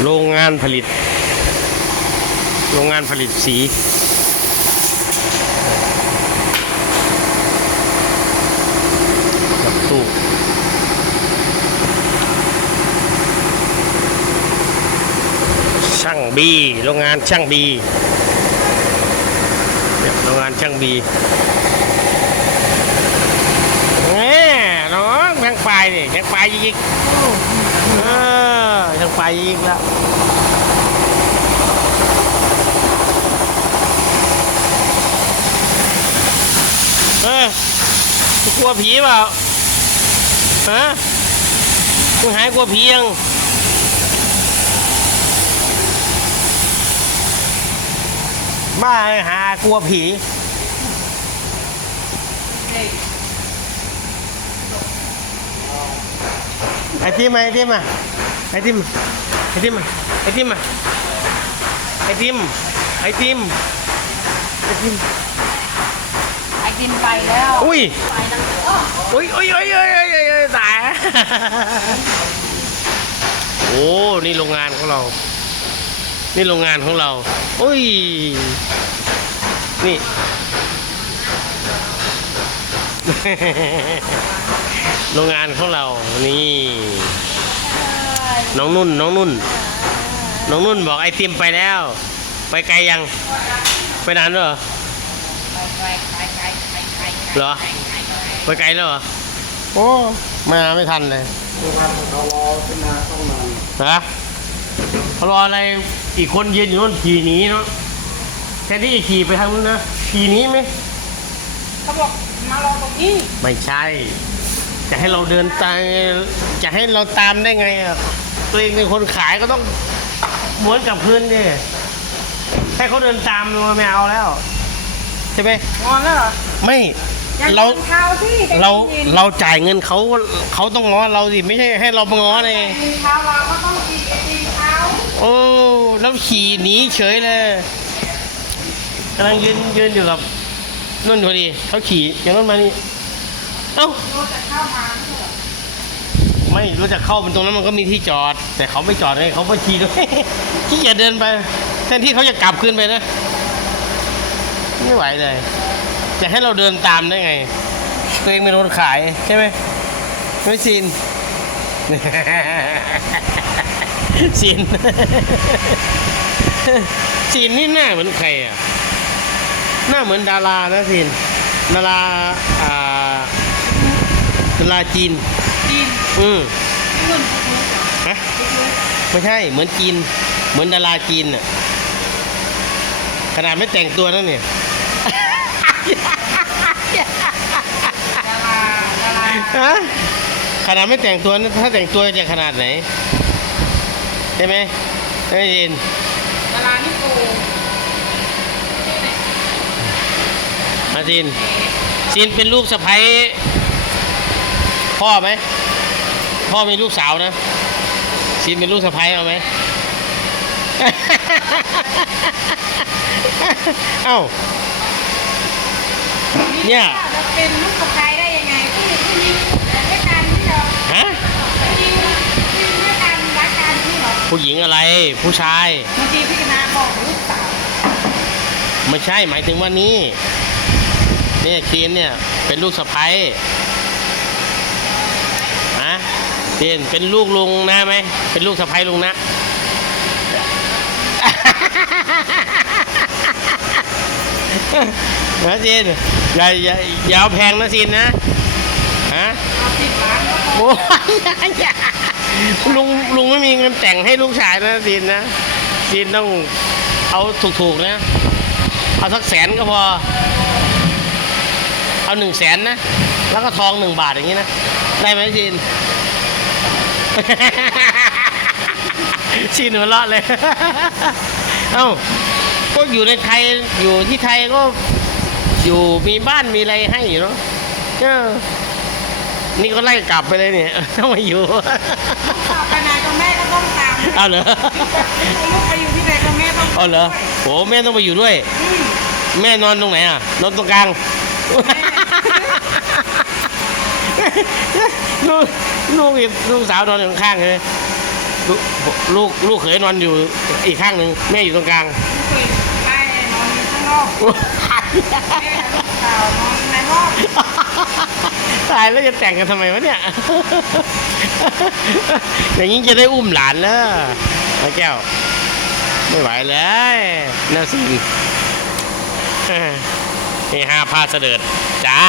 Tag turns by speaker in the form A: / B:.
A: โรงงานผลิต โรงงานผลิตสี กับตู้ช่างบีโรงงานช่างบีเนี่ยโรงงานช่างบีแหมน้องช่างไฟนี่ช่างไฟยิกๆ เออช่างไฟยิกแล้วเออกลัวผีเปล่าฮะมึงหายกลัวผียังบ้าหากลัวผี ไอติมมาไอติมมาไอติมไอติมมาไอติมมาไอติมไอติมไอติม
B: ไอกินไปแล้ว
A: อุ้ย
B: ไปตั้งแต่
A: อุ้ยอุ้ยอุ้ยอุ้ยอุ้ยอุ้ยอุ้ยตายโอ้นี่โรงงานของเรา นี่โรงงานของเราอุ้ยนี่ โรงงานของเรานี่ น้องนุ่น น้องนุ่น น้องนุ่นบอกไอติมไปแล้ว ไปไกลยัง ไปนานแล้วเหรอ
B: ไปไปไปไปไปไป
A: เหรอ ไปไกลแล้วเหรอ โอ้ มาไม่ทันเลย
C: เรารอขึ้นมาต้องนาน
A: ฮะเขารออะไรอีกคนยืนอยู่นู่นขี่หนีเนาะแทนที่จะขี่ไปทางนู้นนะขี่หนีไหม
B: เขาบอกมารอตรงนี้
A: ไม่ใช่ จะให้เราเดินตามจะให้เราตามได้ไงอะตัวเองเป็นคนขายก็ต้องม้วนกลับคืนดิให้เขาเดินตามเราไม่เอาแล้วใช่ไหม
B: งอนแล้วเหรอ
A: ไม่
B: ยัง
A: เรา
B: กินข้าวที่แต่
A: เรา
B: กิน
A: เราจ่ายเงินเขาเขาต้องง้อเราสิไม่ใช่ให้เรามาง้อเลย
B: กินข้าวเราก็ต้องกินกินข้าว
A: โอ้แล้วขี่หนีเฉยเลยกำลังยืนยืนอยู่กับนุ่นพอดีเขาขี่อย่างนั้นมานี่ เอ้า
B: รู้จะเข้ามาไม่เหรอ
A: ไม่รู้จะเข้ามันตรงนั้นมันก็มีที่จอด แต่เขาไม่จอดเลยเขาก็ขี่ด้วยขี้เกียจเดินไปแทนที่เขาจะกลับคืนไปนะ ไม่ไหวเลย จะให้เราเดินตามได้ไงตัวเองเป็นคนขายใช่ไหมไม่ซีนซีนซีนนี่หน้าเหมือนใครอะ หน้าเหมือนดารานะซีนดาราอ่า ดาราจีน
B: กิน
A: อืม
B: เงิน
A: ฮะไม่ใช่เหมือนจีน เหมือนดาราจีนอะขนาดไม่แต่งตัวนั่นเนี่ย
B: ดาราดารา
A: ฮะขนาดไม่แต่งตัวนะถ้าแต่งตัวจะขนาดไหนใช่ไหมใช่ไหมจีน
B: ดารานี่กู
A: มาจีนจีนเป็นลูกสะใภ้ พ่อไหม พ่อมีลูกสาวนะจีนเป็นลูกสะใภ้เอาไหม เอ้า เนี่ย
B: จะเป็นลูกสะใภ้ได้ยังไงผู้หญิงผู้หญิงด้วยกันที่เหรอ
A: ฮะ
B: ผู้หญิงผู้หญิงด้วยกันรักกันที่เหรอ
A: ผู้หญิงอะไร ผู้ชาย
B: บางทีพี่คณะบอกลูกสาว
A: ไม่ใช่หมายถึงว่านี่เนี่ยคีนเนี่ยเป็นลูกสะใภ้ฮะ เจนเป็นลูกลุงนะไหมเป็นลูกสะใภ้ลุงนะนะจีนอย่าอย่าอย่าเอาแพงนะจีนนะฮะ
B: เอาสิบานก็พอ
A: โอ้ยลุงลุงไม่มีเงินแต่งให้ลูกชายนะจีนนะจีนต้องเอาถูกๆนะเอาสักแสนก็พอ เอาหนึ่งแสนนะ แล้วก็ทองหนึ่งบาทอย่างนี้นะ ได้ไหมจีน จีนหัวเราะเลย เอ้าก็อยู่ในไทยอยู่ที่ไทยก็อยู่มีบ้านมีอะไรให้อยู่เนาะเออนี่ก็ไล่กลับไปเลยเนี่ยต้องมาอยู่
B: ต่อไปไหนก็แม่ก็ต้องตาม
A: เอาเหรอ
B: ลูกไปอยู่ที่ไหนก็แม่ต้อง
A: เอาเหรอโหแม่ต้องไปอยู่ด้วย
B: อืม
A: แม่นอนตรงไหนอะนอนตรงกลางลูก ลูกอีกลูกสาวนอนอยู่ข้างๆเลยลูกลูกลูกเขยนอนอยู่อีกข้างหนึ่งแม่อยู่ตรงกลาง
B: คุยไล่นอนข้างนอกแม่ลูกสาวนอนในห้อง
A: ตายแล้วจะแต่งกันทำไมวะเนี่ย อย่างนี้จะได้อุ้มหลานแล้วมาแก้ว ไม่ไหวเลยน่าสิเฮฮาพาเสด็จจ้า